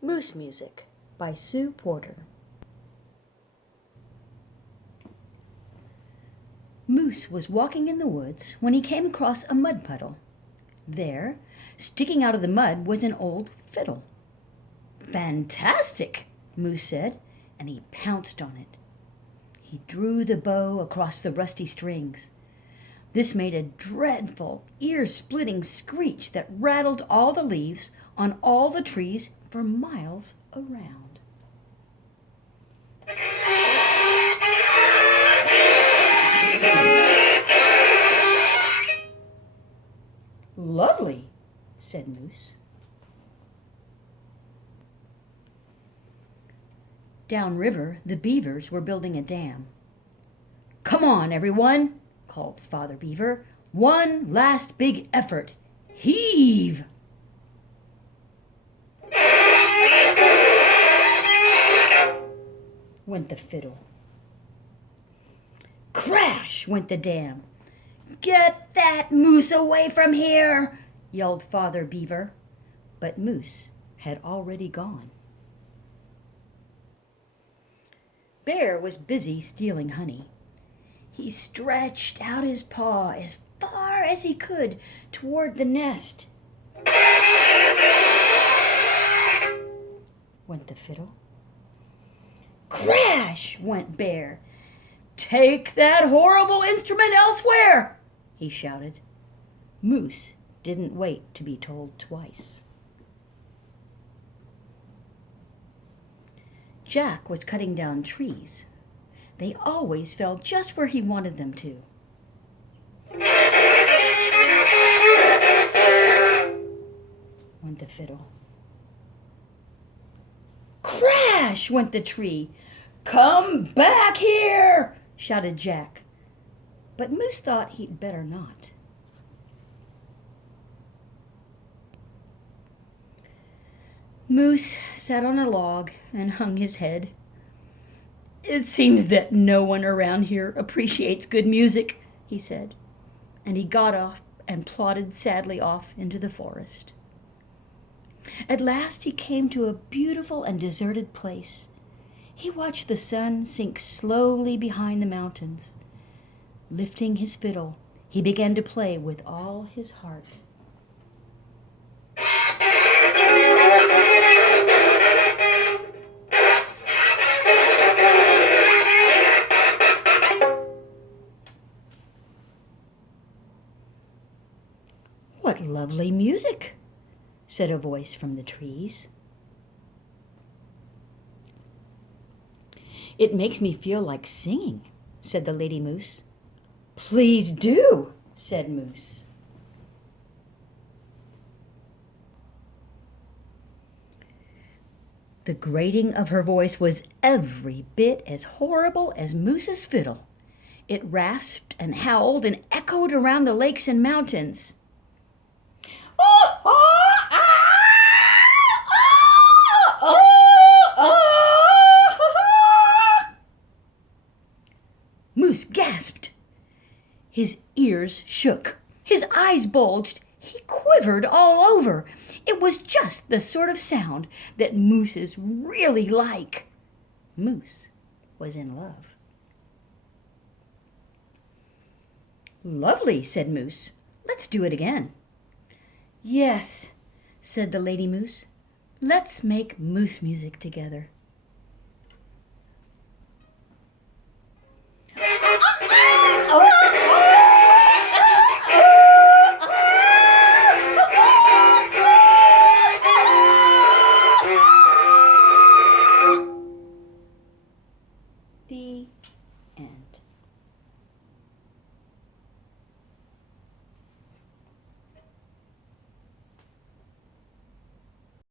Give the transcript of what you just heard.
Moose Music by Sue Porter. Moose was walking in the woods when he came across a mud puddle. There, sticking out of the mud, was an old fiddle. "Fantastic!" Moose said, and he pounced on it. He drew the bow across the rusty strings. This made a dreadful, ear-splitting screech that rattled all the leaves on all the trees for miles around. "Lovely," said Moose. Downriver, the beavers were building a dam. "Come on, everyone," called Father Beaver. "One last big effort. Heave!" Went the fiddle. Crash went the dam. "Get that moose away from here!" yelled Father Beaver. But Moose had already gone. Bear was busy stealing honey. He stretched out his paw as far as he could toward the nest. Went the fiddle. Crash went Bear. "Take that horrible instrument elsewhere!" he shouted. Moose didn't wait to be told twice. Jack was cutting down trees. They always fell just where he wanted them to. Went the fiddle. Crash went the tree. "Come back here!" shouted Jack. But Moose thought he'd better not. Moose sat on a log and hung his head. "It seems that no one around here appreciates good music," he said, and he got up and plodded sadly off into the forest. At last he came to a beautiful and deserted place. He watched the sun sink slowly behind the mountains. Lifting his fiddle, he began to play with all his heart. "What lovely music," said a voice from the trees. "It makes me feel like singing," said the lady moose. "Please do," said Moose. The grating of her voice was every bit as horrible as Moose's fiddle. It rasped and howled and echoed around the lakes and mountains. Moose gasped. His ears shook. His eyes bulged. He quivered all over. It was just the sort of sound that mooses really like. Moose was in love. "Lovely," said Moose. "Let's do it again." "Yes," said the lady moose. "Let's make moose music together."